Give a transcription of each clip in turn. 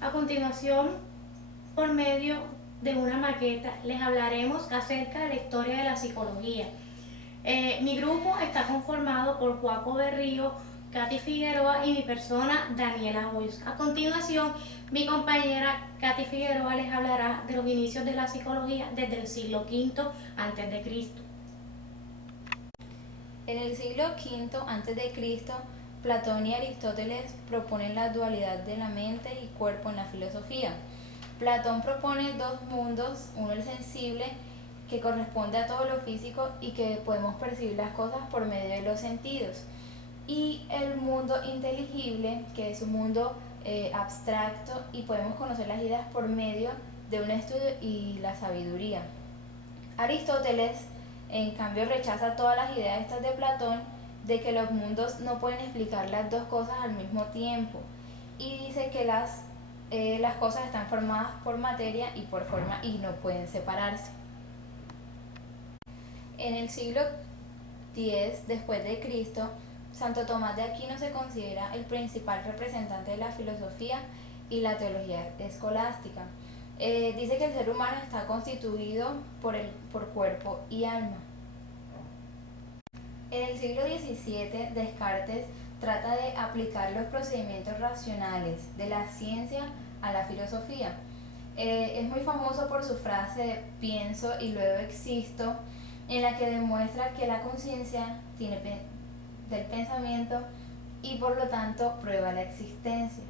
A continuación, por medio de una maqueta, les hablaremos acerca de la historia de la psicología. Mi grupo está conformado por Joaco Berrío, Katy Figueroa y mi persona, Daniela Hoyos. A continuación, mi compañera Katy Figueroa les hablará de los inicios de la psicología desde el siglo V a.C. En el siglo V a.C., Platón y Aristóteles proponen la dualidad de la mente y cuerpo en la filosofía. Platón propone dos mundos, uno el sensible, que corresponde a todo lo físico y que podemos percibir las cosas por medio de los sentidos, y el mundo inteligible, que es un mundo abstracto y podemos conocer las ideas por medio de un estudio y la sabiduría. Aristóteles, en cambio, rechaza todas las ideas estas de Platón de que los mundos no pueden explicar las dos cosas al mismo tiempo, y dice que las cosas están formadas por materia y por forma y no pueden separarse. En el siglo X después de Cristo, Santo Tomás de Aquino se considera el principal representante de la filosofía y la teología escolástica. Dice que el ser humano está constituido por cuerpo y alma. En el siglo XVII, Descartes trata de aplicar los procedimientos racionales de la ciencia a la filosofía. Es muy famoso por su frase "pienso y luego existo", en la que demuestra que la conciencia tiene del pensamiento y por lo tanto prueba la existencia.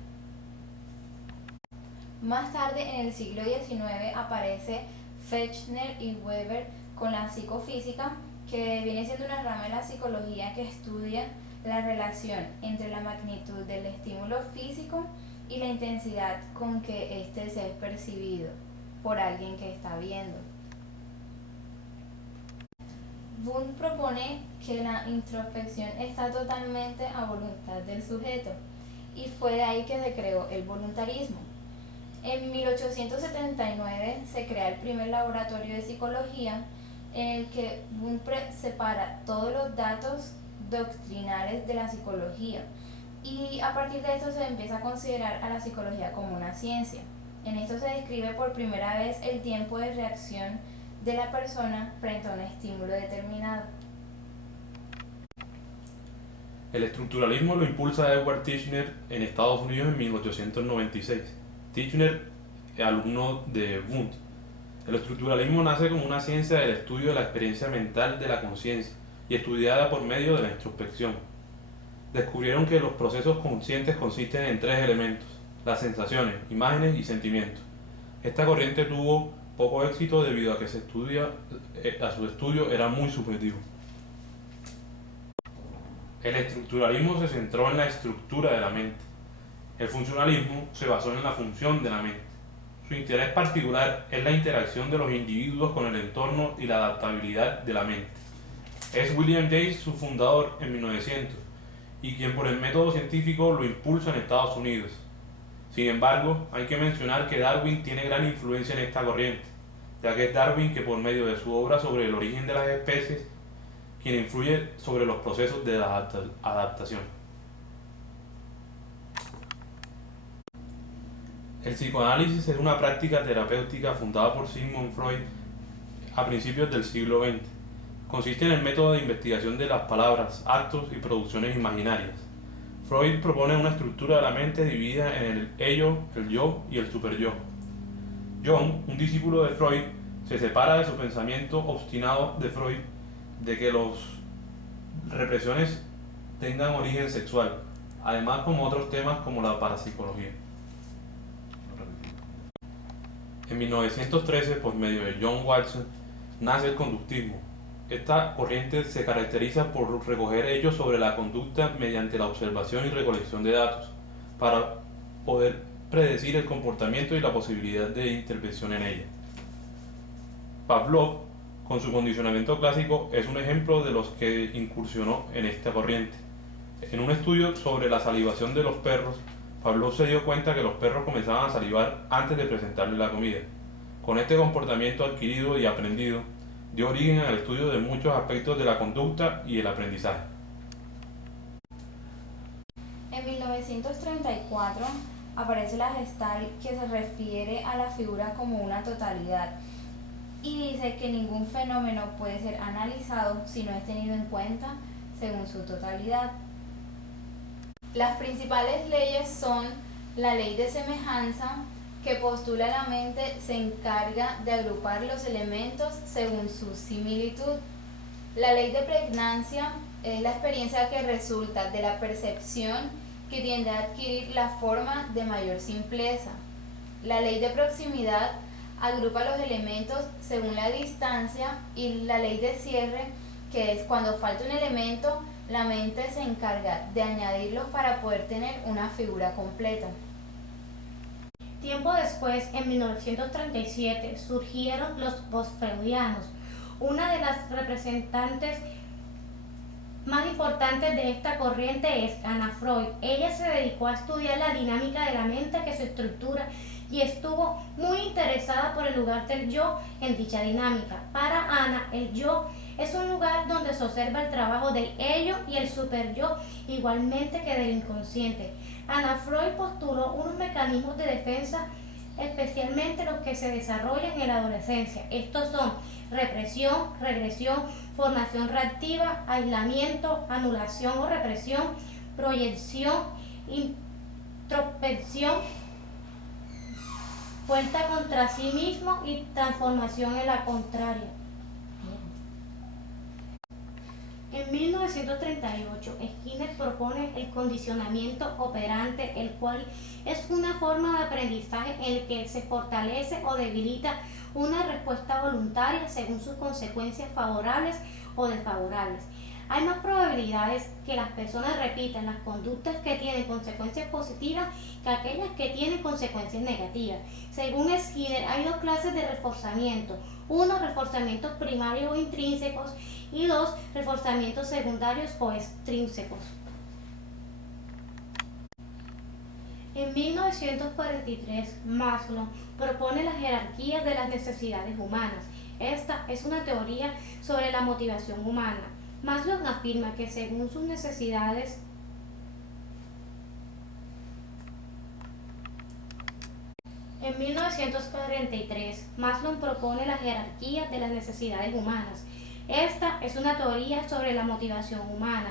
Más tarde, en el siglo XIX, aparece Fechner y Weber con la psicofísica, que viene siendo una rama de la psicología que estudia la relación entre la magnitud del estímulo físico y la intensidad con que éste se es percibido por alguien que está viendo. Wundt propone que la introspección está totalmente a voluntad del sujeto, y fue de ahí que se creó el voluntarismo. En 1879 se crea el primer laboratorio de psicología, en el que Wundt separa todos los datos doctrinales de la psicología, y a partir de esto se empieza a considerar a la psicología como una ciencia. En esto se describe por primera vez el tiempo de reacción de la persona frente a un estímulo determinado. El estructuralismo lo impulsa Edward Titchener en Estados Unidos en 1896. Titchener, alumno de Wundt. El estructuralismo nace como una ciencia del estudio de la experiencia mental de la conciencia y estudiada por medio de la introspección. Descubrieron que los procesos conscientes consisten en tres elementos: las sensaciones, imágenes y sentimientos. Esta corriente tuvo poco éxito debido a que su estudio era muy subjetivo. El estructuralismo se centró en la estructura de la mente. El funcionalismo se basó en la función de la mente. Su interés particular es la interacción de los individuos con el entorno y la adaptabilidad de la mente. Es William James su fundador en 1900 y quien por el método científico lo impulsa en Estados Unidos. Sin embargo, hay que mencionar que Darwin tiene gran influencia en esta corriente, ya que es Darwin que por medio de su obra sobre el origen de las especies, quien influye sobre los procesos de la adaptación. El psicoanálisis es una práctica terapéutica fundada por Sigmund Freud a principios del siglo XX. Consiste en el método de investigación de las palabras, actos y producciones imaginarias. Freud propone una estructura de la mente dividida en el ello, el yo y el superyo. Jung, un discípulo de Freud, se separa de su pensamiento obstinado de Freud de que las represiones tengan origen sexual, además como otros temas como la parapsicología. En 1913, por medio de John Watson, nace el conductismo. Esta corriente se caracteriza por recoger hechos sobre la conducta mediante la observación y recolección de datos, para poder predecir el comportamiento y la posibilidad de intervención en ella. Pavlov, con su condicionamiento clásico, es un ejemplo de los que incursionó en esta corriente. En un estudio sobre la salivación de los perros, Pavlov se dio cuenta que los perros comenzaban a salivar antes de presentarle la comida. Con este comportamiento adquirido y aprendido, dio origen al estudio de muchos aspectos de la conducta y el aprendizaje. En 1934 aparece la Gestalt, que se refiere a la figura como una totalidad, y dice que ningún fenómeno puede ser analizado si no es tenido en cuenta según su totalidad. Las principales leyes son la ley de semejanza, que postula la mente se encarga de agrupar los elementos según su similitud. La ley de pregnancia es la experiencia que resulta de la percepción que tiende a adquirir la forma de mayor simpleza. La ley de proximidad agrupa los elementos según la distancia, y la ley de cierre, que es cuando falta un elemento, la mente se encarga de añadirlos para poder tener una figura completa. Tiempo después, en 1937, surgieron los postfreudianos, una de las representantes más importantes de esta corriente es Anna Freud. Ella se dedicó a estudiar la dinámica de la mente, que su estructura, y estuvo muy interesada por el lugar del yo en dicha dinámica. Para Ana, el yo es un lugar donde se observa el trabajo del ello y el superyo, igualmente que del inconsciente. Anna Freud postuló unos mecanismos de defensa, especialmente los que se desarrollan en la adolescencia. Estos son represión, regresión, formación reactiva, aislamiento, anulación o represión, proyección, introspección, vuelta contra sí mismo y transformación en la contraria. En 1938, Skinner propone el condicionamiento operante, el cual es una forma de aprendizaje en el que se fortalece o debilita una respuesta voluntaria según sus consecuencias favorables o desfavorables. Hay más probabilidades que las personas repitan las conductas que tienen consecuencias positivas que aquellas que tienen consecuencias negativas. Según Skinner, hay dos clases de reforzamiento: uno, reforzamientos primarios o intrínsecos, y dos, reforzamientos secundarios o extrínsecos. En 1943, Maslow propone la jerarquía de las necesidades humanas. Esta es una teoría sobre la motivación humana. Maslow afirma que según sus necesidades, en 1943, Maslow propone la jerarquía de las necesidades humanas. Esta es una teoría sobre la motivación humana.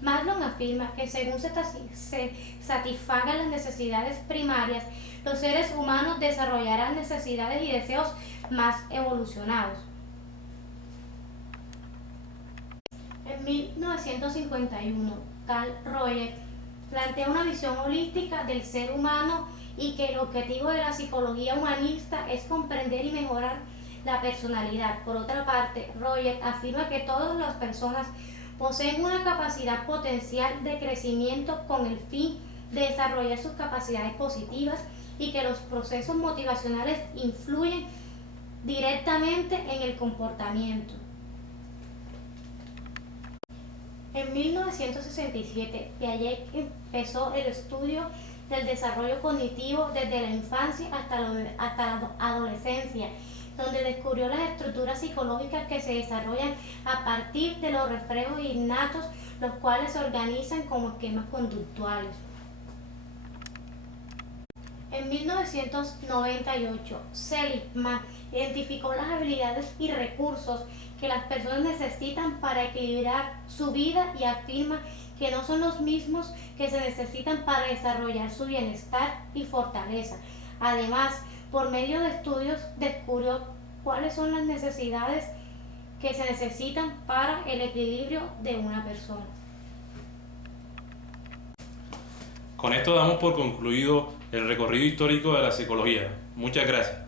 Maslow afirma que según se satisfagan las necesidades primarias, los seres humanos desarrollarán necesidades y deseos más evolucionados. En 1951, Carl Rogers plantea una visión holística del ser humano y que el objetivo de la psicología humanista es comprender y mejorar la personalidad. Por otra parte, Rogers afirma que todas las personas poseen una capacidad potencial de crecimiento con el fin de desarrollar sus capacidades positivas y que los procesos motivacionales influyen directamente en el comportamiento. En 1967, Piaget empezó el estudio del desarrollo cognitivo desde la infancia hasta la adolescencia, donde descubrió las estructuras psicológicas que se desarrollan a partir de los reflejos innatos, los cuales se organizan como esquemas conductuales. En 1998, Seligman identificó las habilidades y recursos que las personas necesitan para equilibrar su vida y afirma que no son los mismos que se necesitan para desarrollar su bienestar y fortaleza. Además, por medio de estudios descubrió cuáles son las necesidades que se necesitan para el equilibrio de una persona. Con esto damos por concluido el recorrido histórico de la psicología. Muchas gracias.